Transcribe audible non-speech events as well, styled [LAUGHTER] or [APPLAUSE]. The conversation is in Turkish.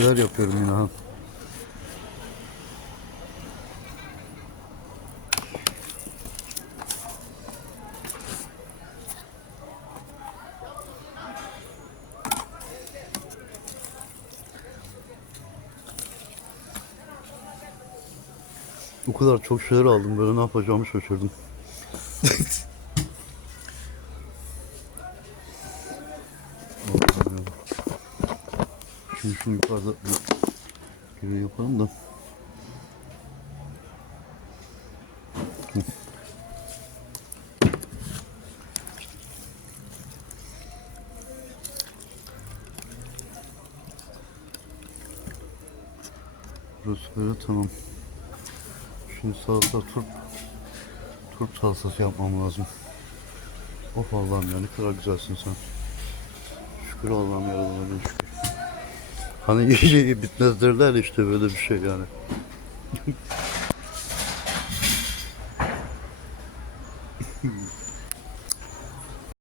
şeyler yapıyorum yine ha. O kadar çok şeyler aldım böyle ne yapacağımı şaşırdım. [LAUGHS] Allah'ım ya. Şimdi şunu yukarıda gibi yapalım da. Burası böyle tamam. Şimdi salata turp turp salatası yapmam lazım. Of Allah'ım ya ne kadar güzelsin sen. Şükür Allah'ım yarabbim şükür. Hani [LAUGHS] iyi bitmez derler ya işte böyle bir şey yani.